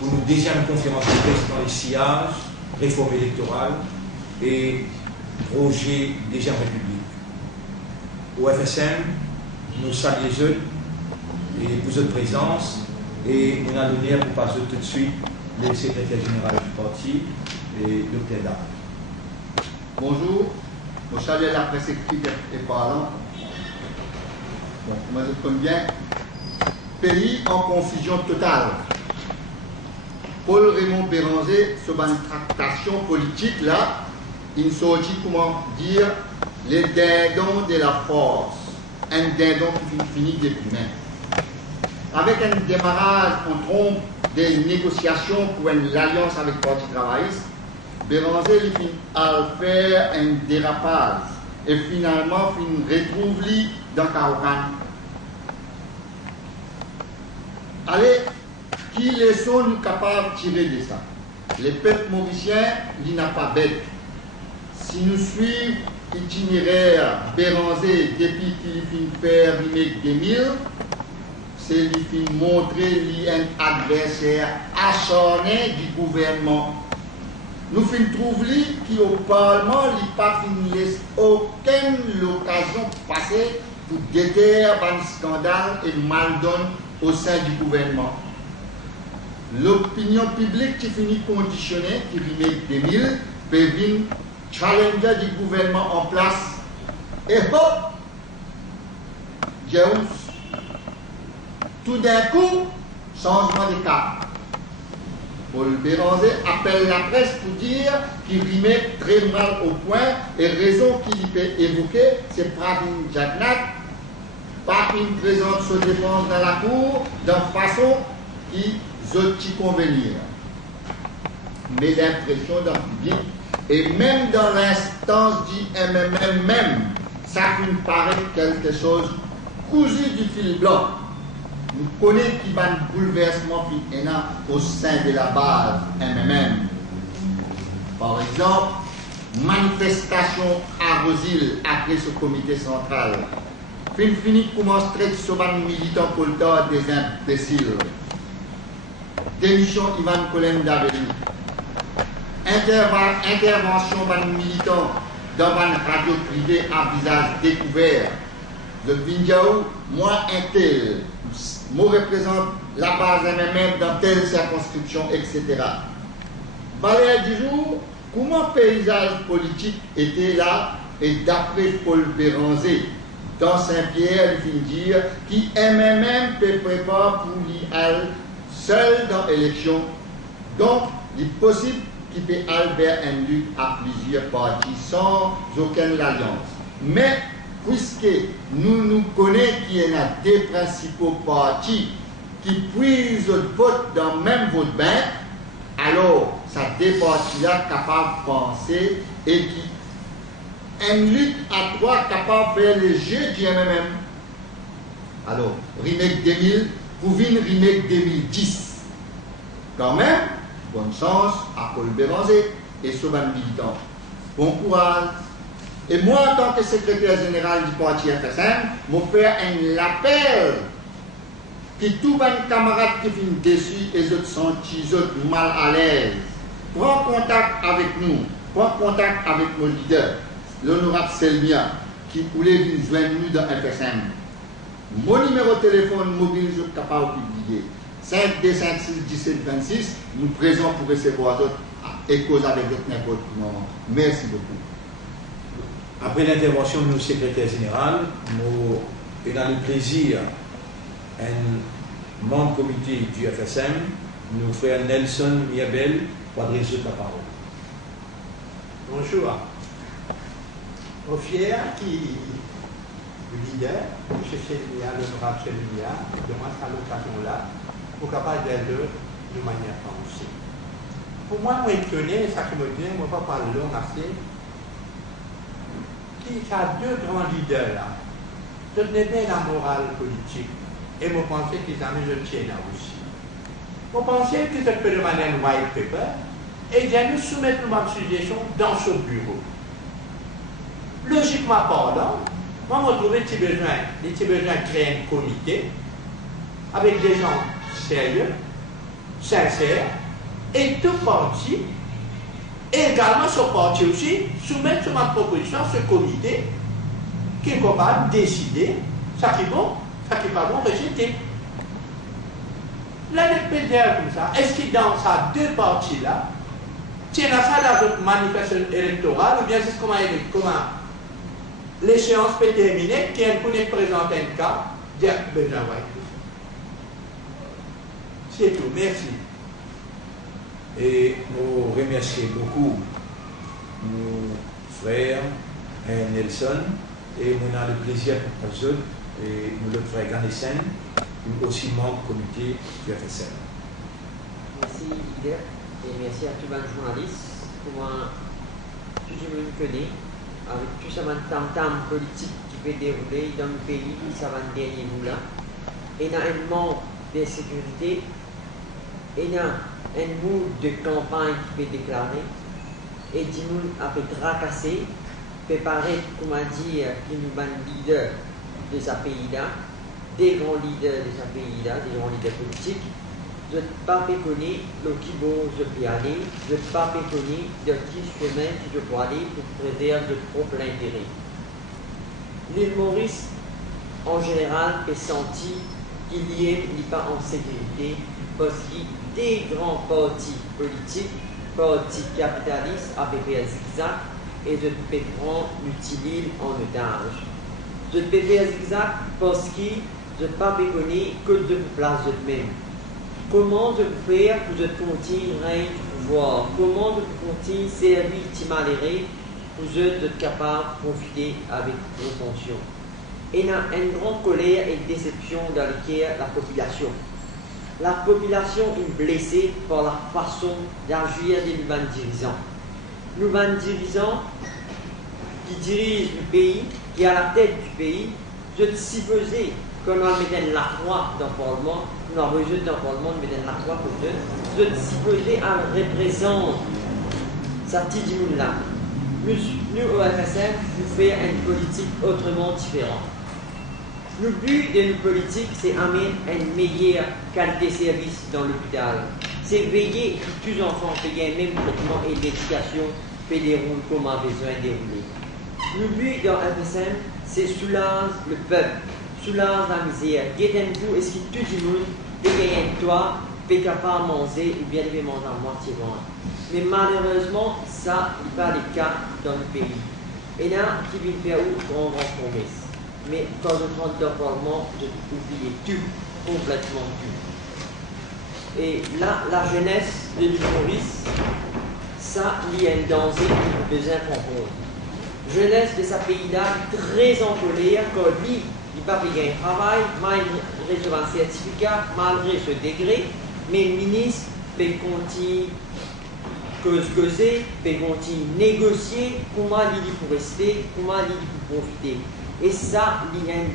pour une deuxième conférence de presse dans les sillages, réforme électorale et projet deuxième République. Au FSM, nous saluons eux et pour votre présence et nous allons l'honneur pour passer tout de suite le secrétaire général du parti, et Dr. Dar. Bonjour, je salue la presse écrite et parlant. Bon, moi je connais bien. Pays en confusion totale. Paul Raymond Béranger, sur une tractation politique là, il sortit, comment dire, les dindons de la force. Un dindon qui finit depuis même. Avec un démarrage en trompe des négociations pour une alliance avec le Parti travailliste, Béranger il finit à faire un dérapage et finalement il retrouve lui dans Kaoukan. Allez, qui les sont capables de tirer de ça? Les peuples mauriciens, il n'a pas bête. Si nous suivons l'itinéraire Béranger depuis qu'il finit faire remake 2000, c'est lui fin montrer un adversaire acharné du gouvernement. Nous fin trouve lui qui au Parlement il pas fin laisse aucune occasion passer pour déterrer un scandale et mal donne au sein du gouvernement. L'opinion publique qui finit conditionnée, qui remake 2000, peut venir challenger du gouvernement en place et hop, Jaous. Tout d'un coup, changement de cap. Paul Béranger appelle la presse pour dire qu'il remet très mal au point et raison qu'il peut évoquer, c'est Pravin Jagannath, pas une présence se défense dans la cour d'une façon qui autres convenir. Mais l'impression d'un public, et même dans l'instance du MMM même, ça me paraît quelque chose cousu du fil blanc. Nous connaissons qu'il y a un bouleversement au sein de la base MMM. Par exemple, manifestation à Rosil après ce comité central. Fini commence très souvent militant pour le temps des imbéciles. Démission Ivan Colin d'Aveli. Intervention d'un militant dans une radio privée à visage découvert. Le Vindiaou, moi un tel. Moi représente la base MMM dans telle circonscription, etc. Balayage du jour, comment le paysage politique était là et d'après Paul Béranger, dans Saint-Pierre, il vient dire qui MMM peut préparer pour l'IAL seul dans l'élection. Donc, il est possible qu'il peut Albert Henduc à plusieurs partis sans aucune alliance. Mais, puisque nous connaissons qu'il y a des principaux partis qui puisent le vote dans le même vote banque, alors, ça des partis-là capables de penser et qui une lutte à trois capable de faire le jeu du MMM. Alors, remake 2000, pour venir remake 2010. Quand même, bonne chance à Paul Béranger et Sauvan Militant. Bon courage. Et moi, en tant que secrétaire général du parti FSM, je fais un appel que tous les camarades qui viennent dessus et les autres sont mal à l'aise. Prends contact avec nous, prends contact avec nos leaders. L'honorable Selmia, qui voulait nous joindre nous dans FSM. Mon numéro de téléphone mobile, je suis capable de publier. 5256 1726, nous présents pour recevoir d'autres et cause avec d'autres n'importe moment. Merci beaucoup. Après l'intervention de nos secrétaires général, nous avons le plaisir, un membre comité du FSM, nous frère Nelson Miabel, pour adresser la parole. Bonjour. Au fier qui le leader, M. Chelia, l'honorable Chelia, demande à l'occasion-là pour capable d'aider de manière pensée. Pour moi, je étonné, ça qui me dit, je ne vais pas parler long assez, qui a deux grands leaders là. Je n'ai pas la morale politique et je pensais qu'ils avaient le tien là aussi. Je pensais qu'ils avaient demandé un white paper et ils allaient soumettre ma suggestion dans ce bureau. Logiquement parlant, moi, je trouvais qu'il y a besoin de créer un comité avec des gens sérieux sincère, et tout parti, et également ce parti aussi, soumettre sur ma proposition ce comité qui est capable de décider ça qui est bon, ça qui n'est pas bon, rejeter. Là, le PDR comme ça, est-ce que dans ces deux parties-là, tu as ça dans votre manifestation électorale, ou bien c'est comment l'échéance peut terminer, qui est pour présenter un cas, dire Benjamin White. C'est tout, merci. Et nous remercions beaucoup nos frères Nelson, et nous avons le plaisir pour eux, et nous le frère Ganessen, aussi membre du comité du FSM. Merci leader, et merci à tous les journalistes pour moi, tout le monde connaît, avec tout ce tam-tam politique qui peut dérouler dans le pays, ça va dernier nous là. Et il y a un manque de sécurité, et il y a un mood de campagne qui peut déclarer, et du monde a fait tracasser, préparer, comment dire, une bonne leader de ce pays-là, des grands leaders de ce pays-là, des grands leaders politiques. Je ne peux pas connaître le qui bon je peux aller, je ne peux pas connaître de qui chemin que je peux aller pour préserver de propre intérêt. L'île Maurice, en général, est senti qu'il n'est pas en sécurité parce qu'il y a des grands partis politiques, partis capitalistes, APP zigzag, et je peux prendre l'île en otage. Je peux faire zigzag parce que je ne peux pas connaître que de place de même. Comment je peux faire pour que je continue règne du pouvoir? Comment je peux continuer servir les malheureux pour que je sois capable de profiter avec propension? Il y a une grande colère et déception dans laquelle la population. La population est blessée par la façon d'agir des nouvelles dirigeants. Nouvelles dirigeants qui dirigent le pays, qui est à la tête du pays, je suis supposé qu'on a mis la croix dans le Parlement, on a rejeté dans le Parlement, on a mis la croix pour eux. Je suis supposé à représenter cette petite monde-là. Nous, au FSM, nous faisons une politique autrement différente. Le but de notre politique, c'est d'amener une meilleure qualité de service dans l'hôpital. C'est veiller que tous les enfants aient le même traitement et l'éducation peut dérouler comme on a besoin de dérouler. Le but dans le FSM, c'est soulager le peuple, soulager la misère. Dites-vous, est-ce que tout le monde peut gagner un toit, peut capable de manger ou bien de manger à moitié ventre. Mais malheureusement, ça n'est pas le cas dans le pays. Et là, qui vient faire où grande promesse. Mais quand je rentre dans le Parlement, je oublie tout, complètement tout. Et là, la jeunesse de l'Humoris, ça, il y a un danger qui besoin comprendre. Jeunesse de ce pays-là, très en colère, quand lui, il n'a pas gagné un travail, malgré recevoir un certificat, malgré ce degré, mais le ministre peut continuer causer, peut continuer négocier, comment il pour rester, comment il pour profiter. Et ça, il y a un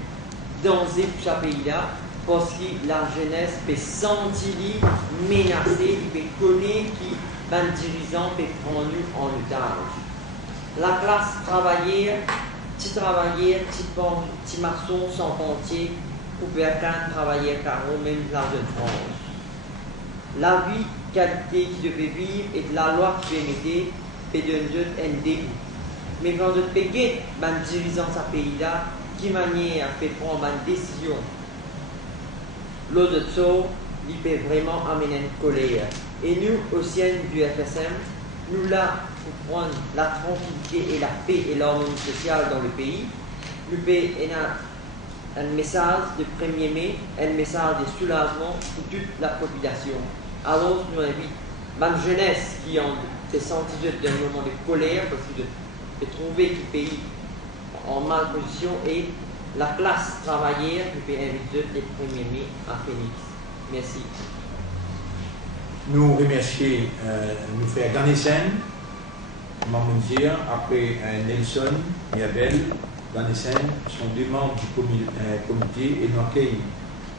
danger pour ce pays-là, parce que la jeunesse peut sentir menacée, il peut connaître qu'un dirigeant peut prendre en otage. La classe travaillère, petit maçon, sans pontier, pour faire qu'un travailleur carreau, même la jeune France. La vie, qualité qui devait vivre et la loi qui permettait, peut donner un dégoût. Mais quand je paye un dirigeant de ce pays-là, qui manière fait prendre une décision, l'autre chose, il peut vraiment amener une colère. Et nous, au sein du FSM, nous là pour prendre la tranquillité et la paix et l'harmonie sociale dans le pays. Le pays a un message de 1er mai, un message de soulagement pour toute la population. Alors, nous invitons la jeunesse qui ont des sentiments d'un moment de colère, parce que de trouver le pays en mal position, et la classe travaillère qui peut inviter le 1er mai à Phoenix. Merci. Nous remercions nous frères Ganessen, dire après Nelson, Miabel, Ganessen sont deux membres du comité et nous accueillons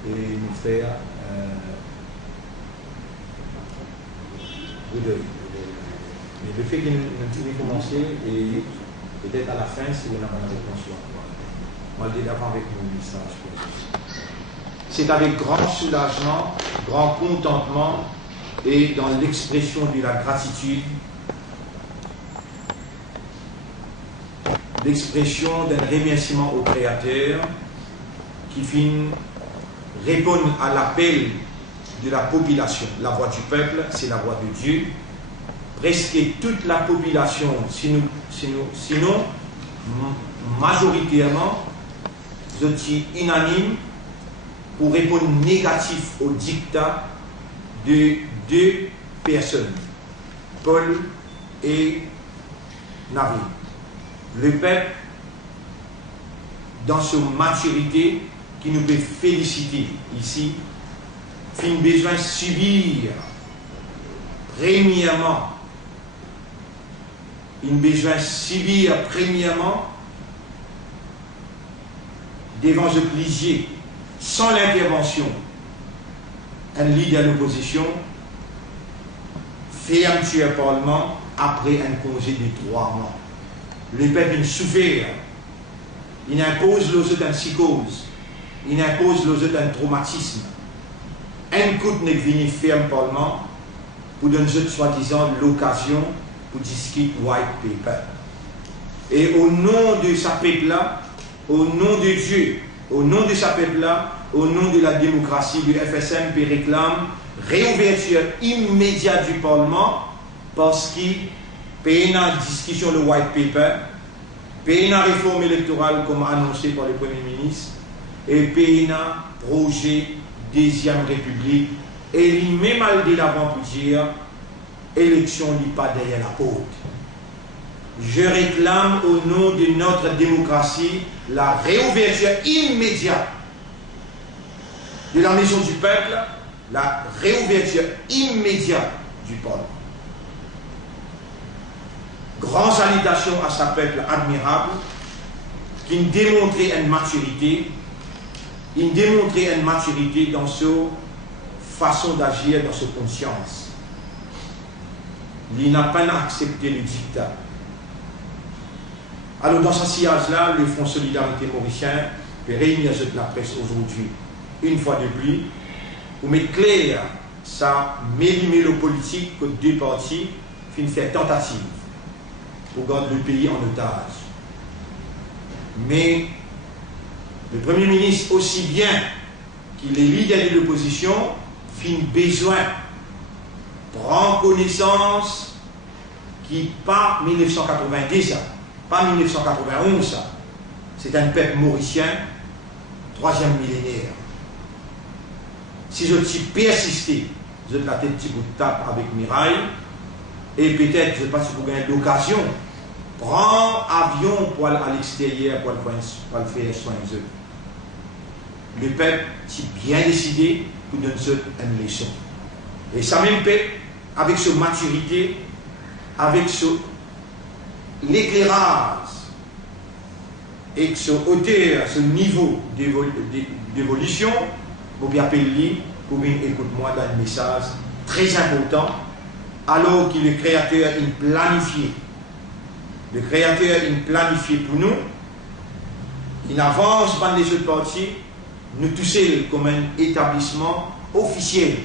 nos frères Goudeuil. Mais le fait qu'il ait commencé et peut-être à la fin si vous n'avez pas de réponse. Moi je dis d'avant avec mon message. C'est avec grand soulagement, grand contentement et dans l'expression de la gratitude, l'expression d'un remerciement au Créateur qui finit répondre à l'appel de la population. La voix du peuple, c'est la voix de Dieu. Presque toute la population, sinon majoritairement, sont unanimes pour répondre négatif au dictat de deux personnes, Paul et Navin. Le peuple, dans sa maturité, qui nous peut féliciter ici, fin besoin de subir, premièrement, devant ce plaisir, sans l'intervention, un leader de l'opposition, fermeture du Parlement après un congé de 3 mois. Le peuple souffert, il impose aux autres une psychose, il impose aux autres un traumatisme. Un coup n'est venu faire le Parlement pour donner soi-disant l'occasion pour discuter white paper. Et au nom de sa peuple-là, au nom de Dieu, au nom de sa peuple-là, au nom de la démocratie, le FSM réclame réouverture immédiate du Parlement parce qu'il paye une discussion le white paper, paye une réforme électorale comme annoncé par le Premier ministre et paye un projet deuxième République et il met mal de l'avant pour dire élection n'est pas derrière la porte. Je réclame au nom de notre démocratie la réouverture immédiate de la maison du peuple, la réouverture immédiate du Parlement. Grande salutation à ce peuple admirable qui démontrait une maturité, dans sa façon d'agir, dans sa conscience. Il n'a pas accepté le dictat. Alors dans ce sillage-là, le Front Solidarité Mauricien peut réunir la presse aujourd'hui, une fois de plus, pour mettre clair ça mélimé politique que deux partis finissent faire tentative pour garder le pays en otage. Mais le Premier ministre, aussi bien qu'il est leader de l'opposition, finit besoin de prendre connaissance qui pas 1990 ça, pas 1991 ça. C'est un peuple mauricien, 3e millénaire. Si je suis persisté, je vais la tête petit bout de tape avec Mirail, et peut-être, je ne sais pas si vous avez l'occasion, prendre avion pour aller à l'extérieur pour le faire soin d'eux. Le peuple est bien décidé pour donner une leçon. Et ça même peuple, avec sa maturité, avec l'éclairage et sa hauteur, ce niveau d'évolution, vous pouvez appeler pour venir écouter moi dans un message très important, alors que le Créateur est planifié. Le Créateur est planifié pour nous. Il avance par les autres partis. Nous tous comme un établissement officiel,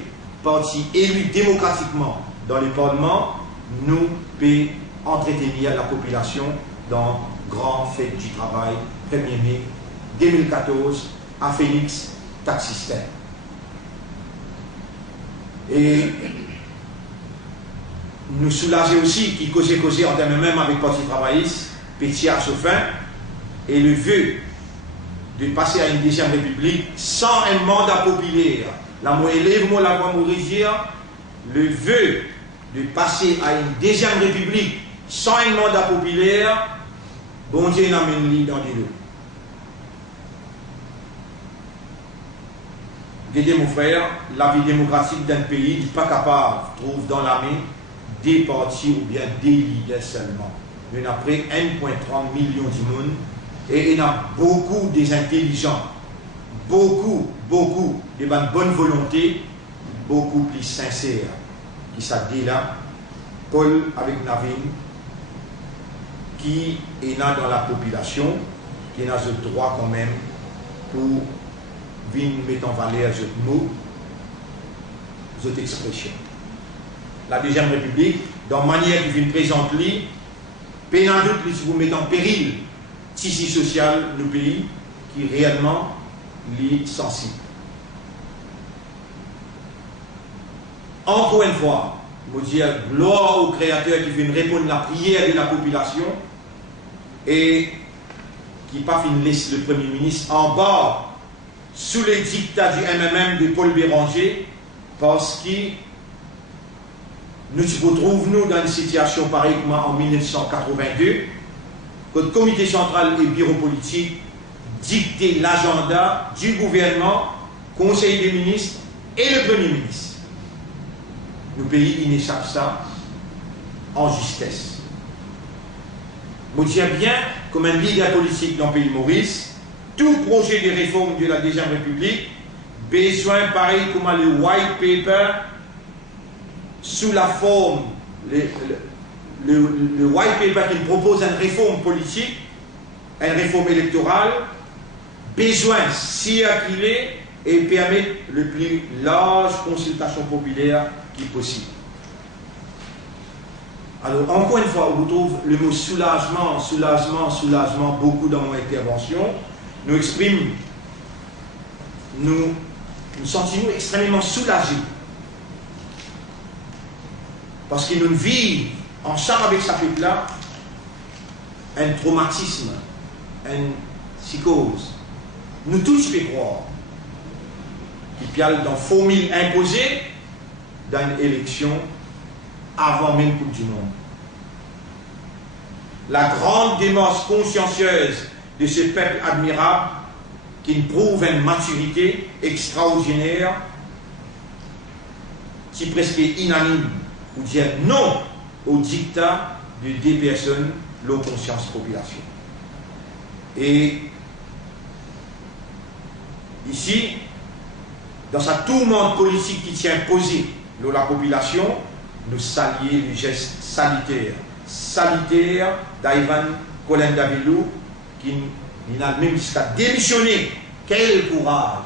parti élu démocratiquement dans le Parlement, nous pouvons entretenir la population dans grand fête du travail 1er mai 2014 à Phoenix, Taxistem. Et nous soulager aussi qui causait en termes même avec le Parti travailliste, petit à sa fin, et le vœu de passer à une deuxième république sans un mandat populaire. La moi élève, moi la voix m'origine, le vœu de passer à une deuxième république sans un mandat populaire, bon Dieu n'amène dans des lots. Dédé mon frère, la vie démocratique d'un pays n'est pas capable, trouve dans l'armée des partis ou bien des leaders seulement. Il y en a près 1,3 million de monde et il y en a beaucoup des intelligents, beaucoup de bonne volonté, beaucoup plus sincères qui s'adhèrent là. Paul avec Navin, qui est là dans la population, qui a ce droit quand même pour venir mettre en valeur ce mot, cette expression. la Deuxième République, dans la manière qu'il vient présenter, pénal doute si vous mettez en péril tissu social du pays qui réellement est sensible. Encore une fois, je veux dire gloire au Créateur qui vient répondre à la prière de la population et qui n'a pas fini laisser le Premier ministre en bas sous les dictats du MMM de Paul Béranger parce que nous nous retrouvons dans une situation pareille comme en 1982, que le comité central et bureau politique dictaient l'agenda du gouvernement, conseil des ministres et le Premier ministre. Le pays, il échappe ça en justesse. Je tiens bien, comme un leader politique dans le pays de Maurice, tout projet de réforme de la Deuxième République, besoin pareil comme le white paper, sous la forme, le white paper qui propose une réforme politique, une réforme électorale, besoin circuler et permettre le plus large consultation populaire qui est possible. Alors, encore une fois, on retrouve le mot soulagement, soulagement, soulagement, beaucoup dans mon intervention, nous exprime, nous sentons extrêmement soulagés. Parce que nous vivons ensemble avec sa peuple-là un traumatisme, une psychose. Nous tous pouvons croire qu'il y a dans formule imposée dans une élection avant même Coupe du Monde. La grande démarche consciencieuse de ce peuple admirable qui prouve une maturité extraordinaire, qui est presque inanime, pour dire non au dictat de deux personnes, l'eau conscience population. Et ici, dans sa tourmente politique qui tient posée dans la population, nous saluons le geste salutaire d'Ivan Kolendavilou qui n'a même jusqu'à démissionner. Quel courage!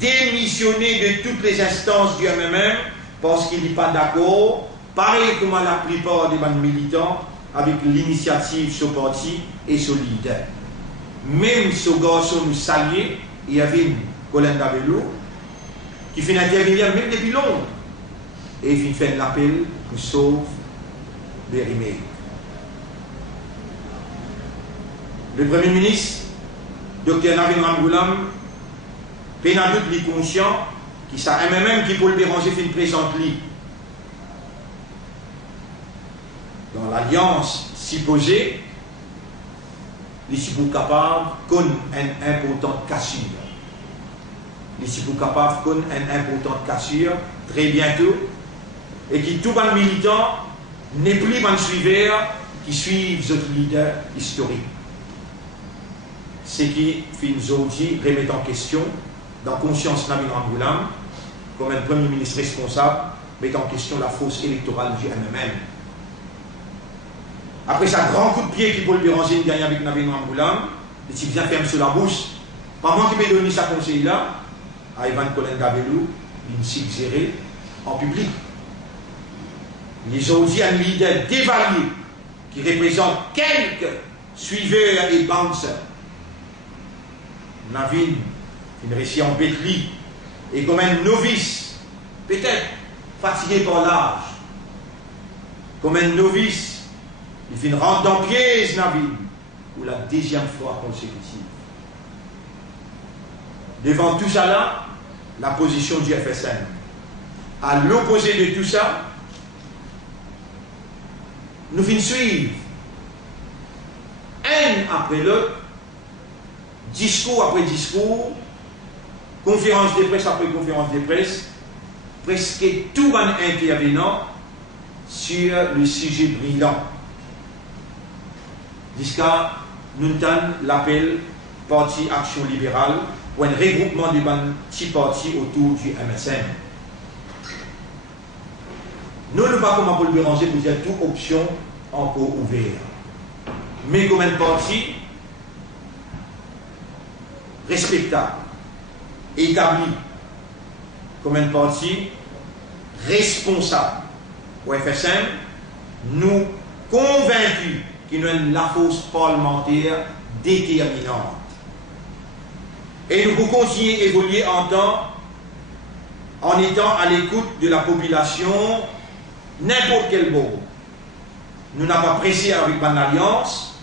Démissionner de toutes les instances du MMM parce qu'il n'est pas d'accord, pareil comme la plupart des militants, avec l'initiative de ce parti et ce leader. Même ce garçon nous saluait, il y avait Colin Davelou qui fait intervenir même depuis longtemps et il fait l'appel pour sauver les remèdes. Le Premier ministre, Dr Navin Ramgoulam, pénal est conscient qui ça MMM qui Paul Béranger fait présente lui dans l'alliance supposée, les sont capables qu'on une importante cassure. Les sont capables qu'on une importante cassure très bientôt et qui tout le militant n'est plus un suiveur qui suivent notre leader historique. Ce qui fait aujourd'hui remettre en question dans conscience Navin Ramgoulam comme un Premier ministre responsable met en question la fausse électorale du MMM. Après sa grand coup de pied qui Paul Béranger gagne avec Navin Ramgoulam, et qui vient ferme sur la bouche, pas moi qui m'a donné sa conseil là, à Ivan Kolendavilou, il s'est géré en public. Ils ont dit un leader dévalué qui représente quelques suiveurs et bouncers. Navin, il réussit en Bétli, et comme un novice, peut-être fatigué par l'âge, comme un novice, il fait une rente dans pièce, Navin, pour la deuxième fois consécutive. Devant tout ça là, la position du FSN. À l'opposé de tout ça, nous finissons suivre un après l'autre, discours après discours, conférence de presse après conférence de presse, presque tout un intervenant sur le sujet brillant. Jusqu'à nous donne l'appel Parti Action Libérale pour un regroupement de petits partis autour du MSM. Nous ne pas comme Paul Béranger pour dire toute option encore ouverte. Mais comme un parti respectable, établi, comme un parti responsable, au FSM, nous convaincus qu'il y a une la force parlementaire déterminante. Et nous pouvons continuer à évoluer en étant à l'écoute de la population, n'importe quel bord. Nous n'avons pas pressé avec une alliance,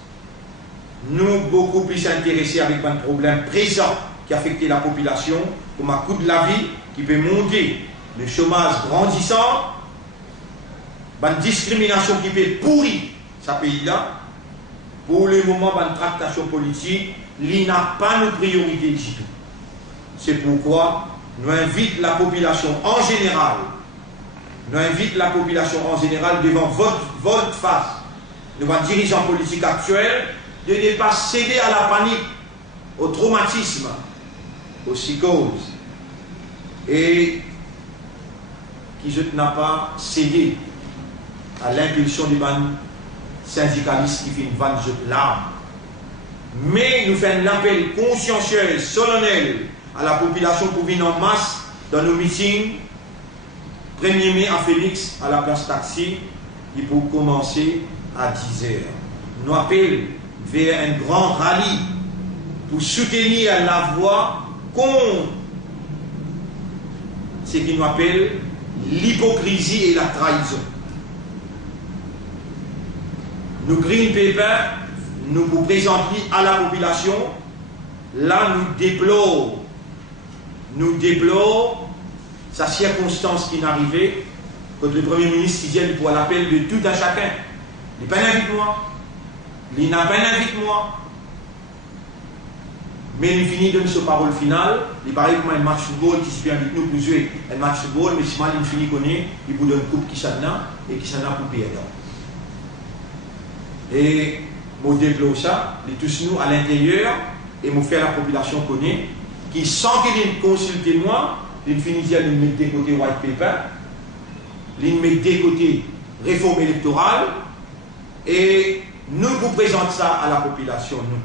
nous beaucoup plus intéressés avec un problème présent qui affecte la population, comme un coût de la vie qui peut monter, le chômage grandissant, une discrimination qui peut pourrir ce pays-là. Pour le moment, une tractation politique, il n'a pas nos priorités du tout. C'est pourquoi nous invitons la population en général, devant votre face, devant les dirigeants politiques actuels, de ne pas céder à la panique, au traumatisme, aux psychoses, et qui n'a pas cédé à l'impulsion des syndicalistes qui fait une vanne de larmes. Mais nous faisons un appel consciencieux, solennel à la population pour venir en masse dans nos meetings 1er mai à Félix, à la place Taxi, et pour commencer à 10h. Nous appelons vers un grand rallye pour soutenir la voix contre ce qui nous appelle l'hypocrisie et la trahison. Nous Green Paper, nous vous présentons à la population, là nous déplorons sa circonstance qui n'arrivait que le Premier ministre qui vient pour l'appel de tout un chacun. Il n'a pas invité moi. Il n'a pas invité moi. Mais il finit de ce parole finale. Il paraît comme un match football qui se fait avec nous pour jouer un match football, mais si mal il finit qu'on est, il vous donne une coupe qui s'en a et qui s'en a pour payer. Et je déplore ça, et tous nous à l'intérieur, et je fais la population connaître, qui sans qu'il consulte moi, il finit de mettre des côtés white paper, il met des côtés réforme électorale, et nous vous présentons ça à la population, nous.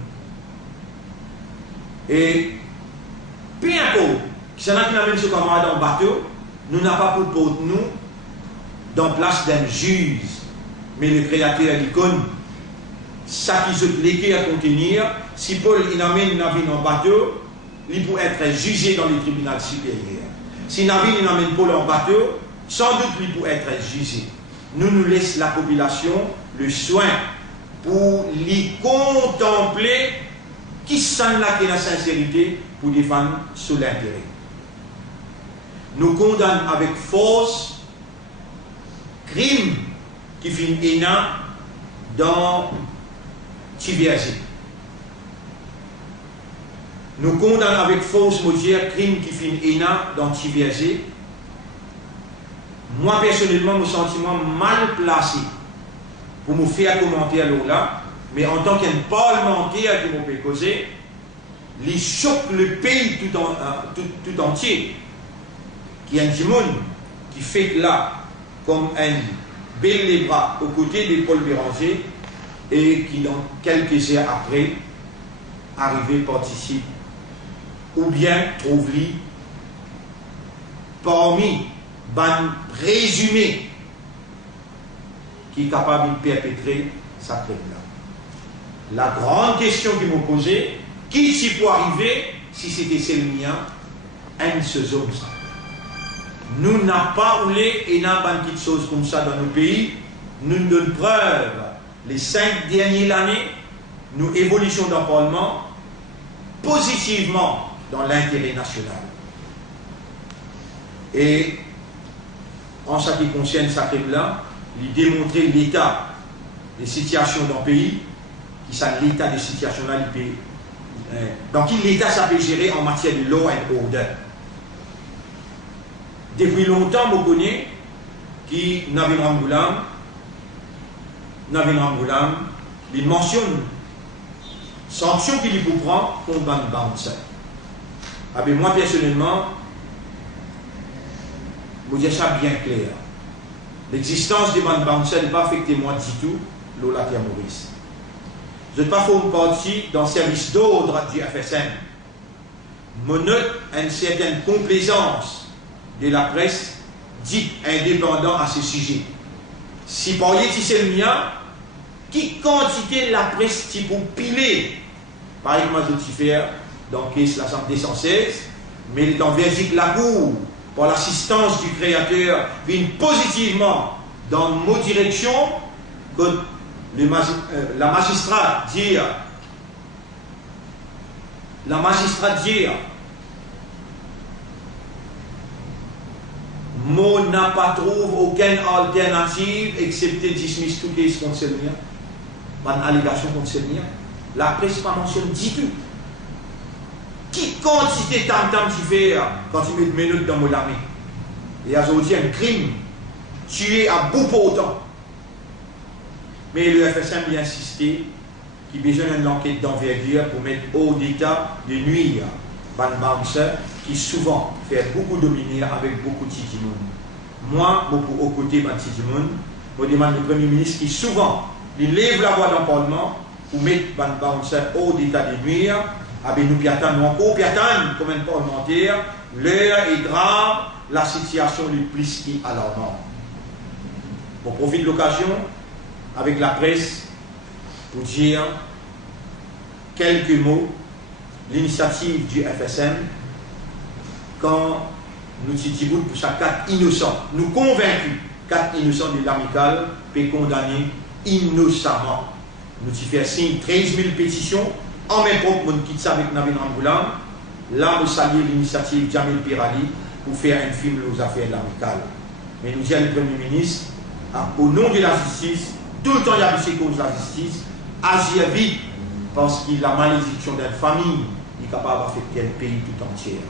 Et peu importe, qui s'en a qui amène ce camarade en bateau, nous n'avons pas pour porter nous dans place d'un juge, mais le créateur l'icône, ça qui se légué à contenir, si Paul il amène une navire en bateau, il peut être jugé dans les tribunaux supérieurs. Si navire il amène Paul en bateau, sans doute il peut être jugé. Nous laissons la population le soin pour l'y contempler qui s'en a qui la sincérité pour défendre sous l'intérêt. Nous condamnons avec force crime qui fait une dans Tiviazé. Nous condamnons avec force modière crime qui fait une dans Tiviazé. Moi personnellement, mon sentiment mal placé pour me faire commenter alors là, mais en tant qu'un parlementaire qui me peut causer, il choque le pays tout entier, qui est un petit monde qui fait là comme un bel les bras aux côtés de Paul Béranger et qui dans quelques heures après arrivé participe ou bien trouve-lui parmi ban présumé qui est capable de perpétrer sa crime-là. La grande question qui m'a posée, qui s'y peut arriver si c'était celle mien, un de ces hommes ça. Nous n'avons pas roulé et n'a pas de petites choses comme ça dans nos pays. Nous nous donnons preuve les 5 dernières années, nous évoluons dans le Parlement positivement dans l'intérêt national. Et en ce qui concerne ce crime-là, il démontrer l'état des situations dans le pays, qui sont l'état des situations là, dans qui l'État ça peut gérer en matière de law and order. Depuis longtemps, je connais qui Navin Ramboulam, il mentionne sanctions qu'il peut prendre contre Ban Bouncer. Avec moi personnellement, je dis ça bien clair. L'existence de Ban Bouncer n'est pas affectée moi du tout, Lola Maurice. Je ne suis pas faire partie dans le service d'ordre du FSM. Je note une certaine complaisance de la presse dite indépendante à ce sujet. si par c'est le mien, qui quantité la presse qui pour piler, par exemple, je faire dans l'Assemblée 116, mais dans Vergique la cour, par l'assistance du Créateur, vient positivement dans nos directions, que la magistrate dit, moi n'a pas trouvé aucune alternative excepté dismiss toutes les conseillers, pas d'allégation conseillère. La presse pas mentionne du tout. Qui quantité tam-tam tu fais quand tu mets des minutes dans mon armée? Et aujourd'hui, un crime, tué à bout pour autant. Mais le FSM vient insister qu'il a besoin d'une enquête d'envergure pour mettre au d'état de nuire Van Bouncer qui souvent fait beaucoup dominer avec beaucoup de Titimoun. Moi, beaucoup aux côtés de Titimoun, je demande le Premier ministre qui souvent il lève la voix dans le Parlement pour mettre Van Bouncer au d'état de nuire. Avec nous piatans, nous encore piatans comme un parlementaire, l'heure est grave, la situation est plus qu'alarmante. On profite de l'occasion avec la presse pour dire quelques mots l'initiative du FSM quand nous disons pour chaque 4 innocents. Nous convaincus 4 innocents de l'amicale peut condamner innocemment. Nous y faisons signe 13 000 pétitions. En même temps, on quitte ça avec Navin Ramboulan. Là, nous saluons l'initiative Jamil Pirali pour faire un film aux affaires de l'amicale. Mais nous disons le Premier ministre, au nom de la justice, tout le temps il y a ces causes de la justice, agir vite parce que la malédiction d'une famille est capable d'affecter le pays tout entier.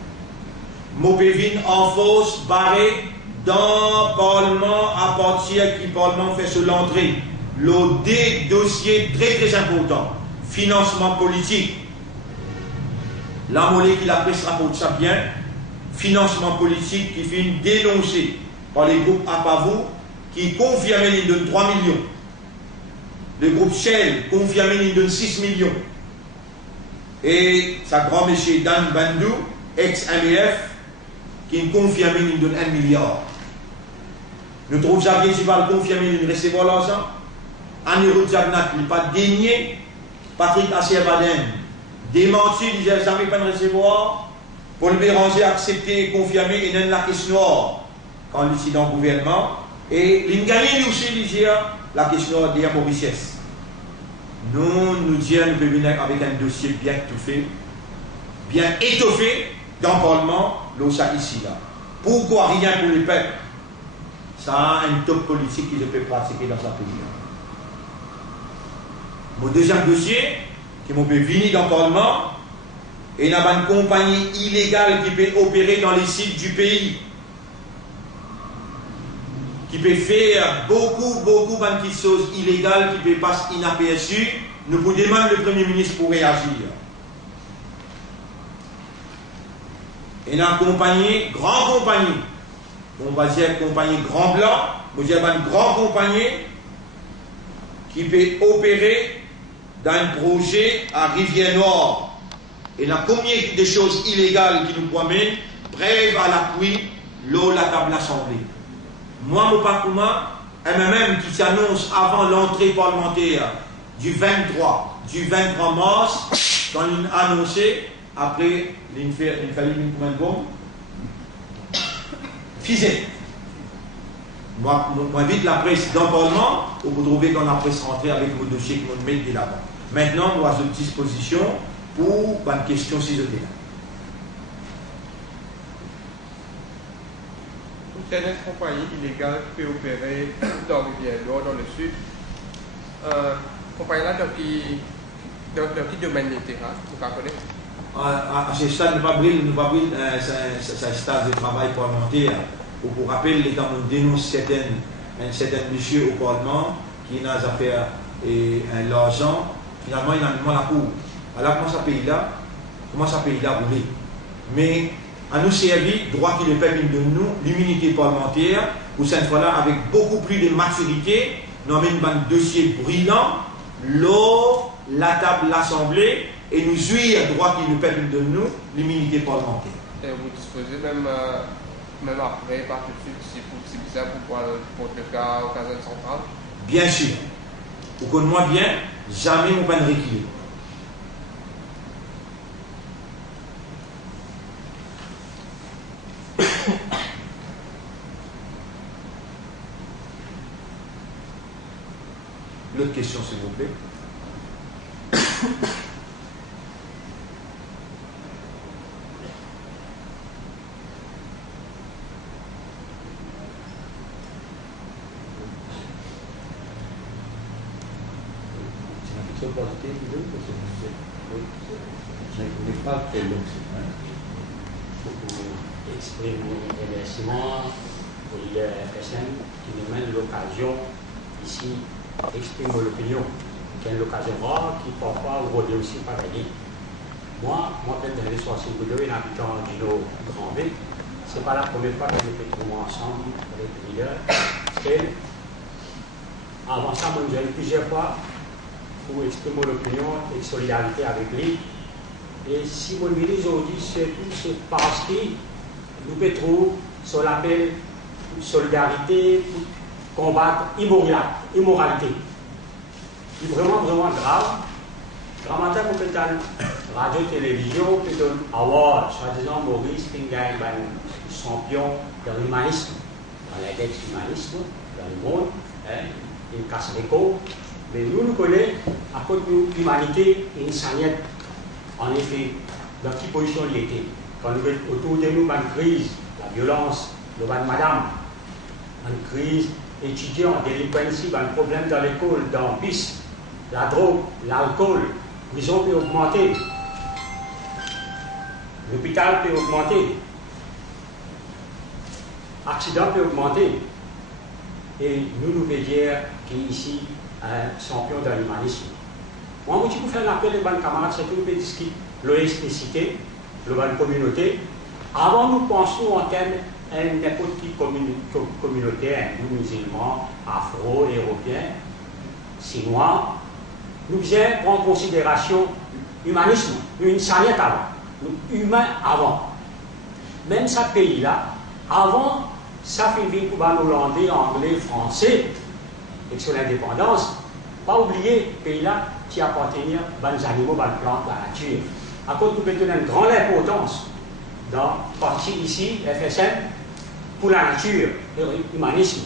Mopévin en force, barré dans le Parlement à partir du Parlement fait sur l'entrée. Des dossiers très très importants. Financement politique. La monnaie qui la presse rapporte ça bien. Financement politique qui finit dénoncé par les groupes Apavo qui confirment qu'ils donnent 3 millions. Le groupe Shell confirme qu'ils donnent 6 millions. Et sa grand-monsieur Dan Bandou, ex-MEF, qui confirme qu'ils donnent 1 milliard. Nous trouvons Xavier Duval confirmé qu'il recevoir l'argent. Anirudh Jagannath, il n'a pas daigné. Patrick Assier-Baden, démenti, il n'a jamais pas de recevoir. Paul Béranger accepté et confirmé, il y a la caisse noire quand il est dans le gouvernement. Et il a gagné lui aussi, il dit la caisse noire de Mauritius. Nous disons, nous pouvons venir avec un dossier bien étoffé, dans le Parlement, là, ça ici, là. Pourquoi rien pour les peuples? Ça a un top politique qui se peut pratiquer dans un pays. Mon deuxième dossier, qui m'a fait venir dans le Parlement, et il y a une compagnie illégale qui peut opérer dans les sites du pays, qui peut faire beaucoup de choses illégales qui peut passer inaperçues. Nous vous demandons le Premier ministre pour réagir. Et il y a une compagnie, grande compagnie, on va dire compagnie Grand Blanc, on va dire une grande compagnie qui peut opérer dans un projet à Rivière-Noire. Et là, combien de choses illégales qui nous promènent, preuve à l'appui, l'eau, la table assemblée. Moi, mon parcours, MMM qui s'annonce avant l'entrée parlementaire du 23 mars, quand il a annoncé, après, il fallait une bombe, physique. Moi, vite la presse dans le Parlement, vous trouvez qu'on a presse rentrée avec vos dossiers qui vont mettre là-bas. Maintenant, nous avons une disposition pour une question si je là. Pour certaines compagnies illégales qui peuvent opérer dans le Rivière-Noire, dans le sud, compagnie-là, dans quel domaine de terrain, vous connaissez? À ce stade, nous ne pas c'est un stade de travail parlementaire. Pour rappel, les gens dénoncent un certain monsieur au Parlement qui n'a pas fait l'argent. Finalement, il a mis la cour. Alors, comment ça paye là rouler? Mais à nous servir, droit qui le peuple de nous, l'immunité parlementaire, pour cette fois-là, avec beaucoup plus de maturité, nous avons un dossier brillant, l'eau, la table, l'Assemblée, et nous jouir droit qui le peuple de nous, l'immunité parlementaire. Et vous disposez même Même après, pas tout de suite, si possible, ça pour le cas au caserne centrale. Bien sûr. Pour qu'on moi bien, jamais mon pas de reculer. L'autre question, s'il vous plaît. Je n'ai pas fait l'Occident pour exprimer mes remerciements au leader FSM qui nous mène l'occasion ici d'exprimer l'opinion, qui est une occasion rare qui parfois rôde aussi par la ligne. Moi, dans les soirs sur un habitant du Grand V, ce n'est pas la première fois que nous faisons ensemble avec le leader. Et avant ça, nous avons plusieurs fois pour exprimer l'opinion et solidarité avec lui. Et si vous me dites aujourd'hui, c'est parce que nous mettons sur l'appel solidarité pour combattre l'immoralité. C'est vraiment, vraiment grave. Grand matin, vous faites une radio-télévision, vous faites un award, soi-disant Maurice Pingaï, champion de l'humanisme, dans l'index humanisme, dans le monde, hein, il casse les côtes. Mais nous connaissons, à cause de l'humanité, une saniette, en effet, dans quelle position il était. Quand nous autour de nous, une crise, la violence, le madame, une crise étudiante, délinquance, un problème dans l'école, dans le bis, la drogue, l'alcool, prison peut augmenter, l'hôpital peut augmenter, accident peut augmenter. Et nous pouvons dire qu'ici, un champion de l'humanisme. Moi, je vous faire un appel aux camarades, c'est tout le discuter l'OSPCité, la communauté. Avant, nous pensons en termes de n'importe quelle communauté, nous musulmans, afro-européens, chinois, nous devons prendre en considération l'humanisme, une saniette avant, l'humain avant. Même ce pays-là, avant, ça fait vivre pour les Hollandais, Anglais, Français, et sur l'indépendance, pas oublier ce pays-là qui appartenait aux animaux, aux plantes, à la nature. À cause nous mettons une grande importance dans la partie ici, FSM, pour la nature et l'humanisme.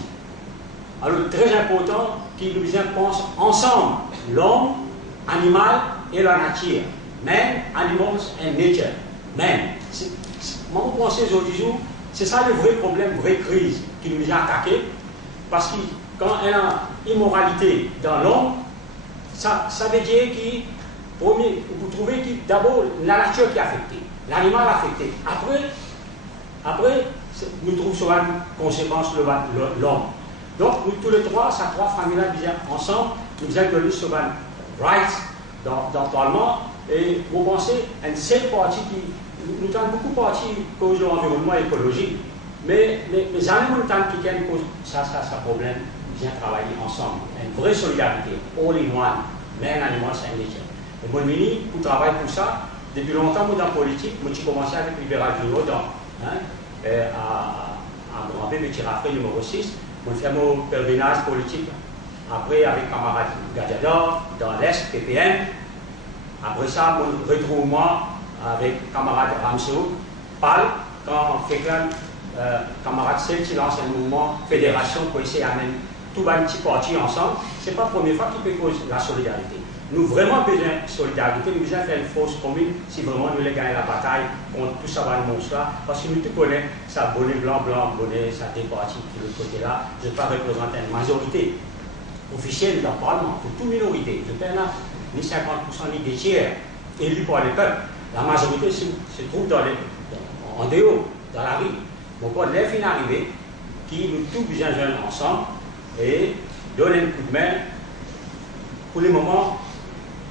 Alors, très important qu'ils nous pensent ensemble, l'homme, l'animal et la nature. Man, animals and nature. Man. Moi, vous pensez aujourd'hui, c'est ça le vrai problème, la vraie crise qui nous a attaqué, parce que quand il y a une immoralité dans l'homme, ça veut dire que, vous trouvez que d'abord la nature qui est affectée, l'animal affecté. Après, nous trouvons sur une conséquence l'homme. Donc, nous tous les trois, ces trois familles-là, ensemble, nous avons donné sur une rights dans le Parlement, et vous pensez, une seule partie qui, nous avons beaucoup de parties cause de l'environnement et l'écologie, mais jamais nous avons qui cause ça problème. Bien travailler ensemble, une vraie solidarité, all in one, man, animal, and nature. Et mon mini, pour travailler pour ça, depuis longtemps, moi dans la politique, moi j'ai commencé avec Libéral Juno à Grand B, petit Raffaire numéro 6, moi j'ai fait mon pèlerinage politique, après avec camarade Gadiador, dans l'Est, PPM, après ça, mon retrouvement avec camarade Ramsou, PAL, quand on fait camarade Sel qui lance un mouvement fédération pour essayer d'amener tout un petit parti ensemble, ce n'est pas la première fois qu'il peut causer la solidarité. Nous avons vraiment besoin de solidarité, nous avons besoin de faire une force commune si vraiment nous voulons gagner la bataille contre tout ça, monstre-là, parce que nous tous connaissons ça, bonnet blanc, bonnet, ça des partis de l'autre côté-là, je ne vais pas représenter une majorité officielle dans le Parlement, pour toute minorité, je ne fais là ni 50% ni des tiers élus par les peuples. La majorité se trouve en dehors, dans la rue. Donc, on est fin arrivé, qui nous tous bien jeunes ensemble, et donner un coup de main. Pour le moment,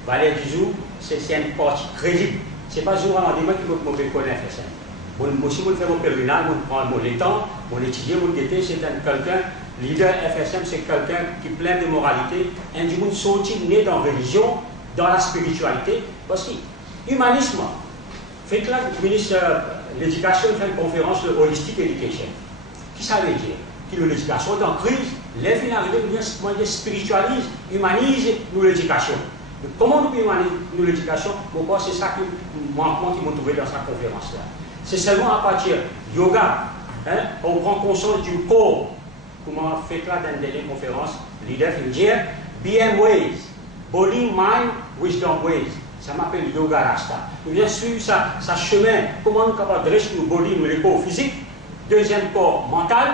Valère Dizou, c'est une partie crédible. Ce n'est pas toujours un rendez-vous qui me connaît ça. Moi aussi, je fais mon pèlerinage, je prends mon temps, mon étudier, mon guetter, c'est quelqu'un, leader FSM, c'est quelqu'un qui est plein de moralité, un du monde sorti, né dans la religion, dans la spiritualité, parce que l'humanisme, fait que là, le ministre l'éducation fait une conférence de Holistic Education. Qui ça veut dire? Que l'éducation est en crise, les finalités nous spiritualisent, humanisent nous l'éducation. Comment nous humaniser nous l'éducation? Pourquoi c'est ça que moi qui m'ont trouvé dans sa conférence-là. C'est seulement à partir du yoga, hein, on prend conscience du corps. Comment fait là dans une dernière conférence, leader vient dire BM Ways, Body, Mind, Wisdom Ways. Ça m'appelle Yoga Rasta. Nous venons suivre sa chemin, comment nous sommes capables de dresser nos body, le corps physique, deuxième corps mental,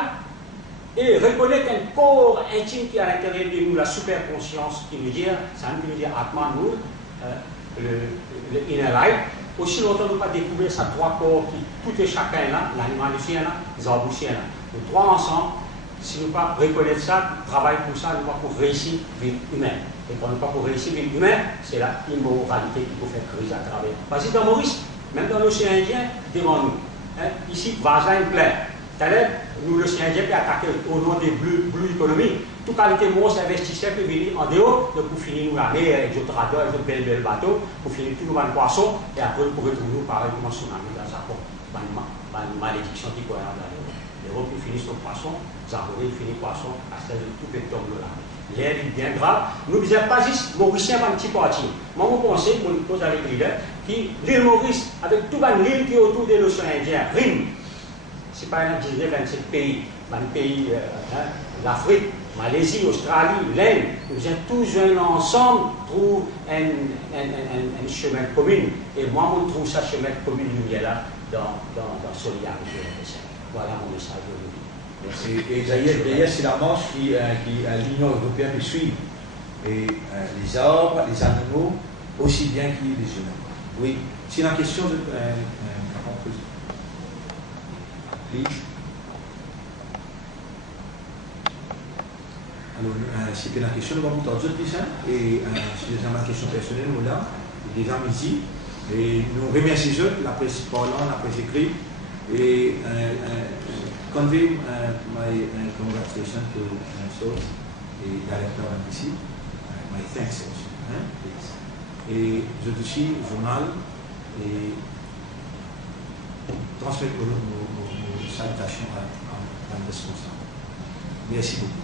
et reconnaître un corps intime qui est à l'intérieur de nous, la super conscience qui nous dit, ça nous dit Atman nous, le inner light. Aussi longtemps nous pas découvrir ces trois corps qui, tout et chacun là, l'animalicien là, les arbouciens là, les trois ensemble. Si nous ne pas reconnaître ça, travailler pour ça, nous ne pas pour réussir vie humaine. Et quand nous ne pas pour réussir vie humaine, c'est la immoralité qui peut faire crise à travers. Parce que dans Maurice, même dans l'océan Indien, devant nous, hein, ici, Vazin plein. Tout à l'heure, nous, l'océan Indien, qui attaqué au nom des Blue Economy, toute qualité monstre investisseur peut venir en dehors, pour finir nous la mer, avec d'autres radars, avec d'autres belles bateaux, pour finir tout le poisson, et après, pour retrouver nous pareil comme un tsunami dans un port. Une malédiction qui pourrait en aller. L'Europe finit son poisson, Zaboré finit poisson, à celle de tout le tombe là. L'air est bien grave. Nous ne disons pas juste Mauricien par un petit parti. Moi, je pense, je pose avec l'île, qui l'île Maurice, avec toute l'île qui est autour de l'océan Indien, rime. Ce n'est pas un 19-27 pays, un pays, l'Afrique, Malaisie, Australie, l'Inde. Nous sommes tous jeunes ensemble, trouvent un chemin commun. Et moi, je trouve ce chemin commun là dans Solidarité. Voilà mon message aujourd'hui. Et d'ailleurs, c'est la manche qui l'Union européenne qui suit. Et les arbres, les animaux, aussi bien que les humains. Oui, c'est la question de. Alors, c'était la question de mon temps et c'est ma question personnelle, là, des amis ici. Et nous remercions la presse parlant, la presse écrite. Et convey my congratulations to source et directeur ici, my thanks also. Et je te suis journal et transmettre nos salutations à le responsable. Merci beaucoup.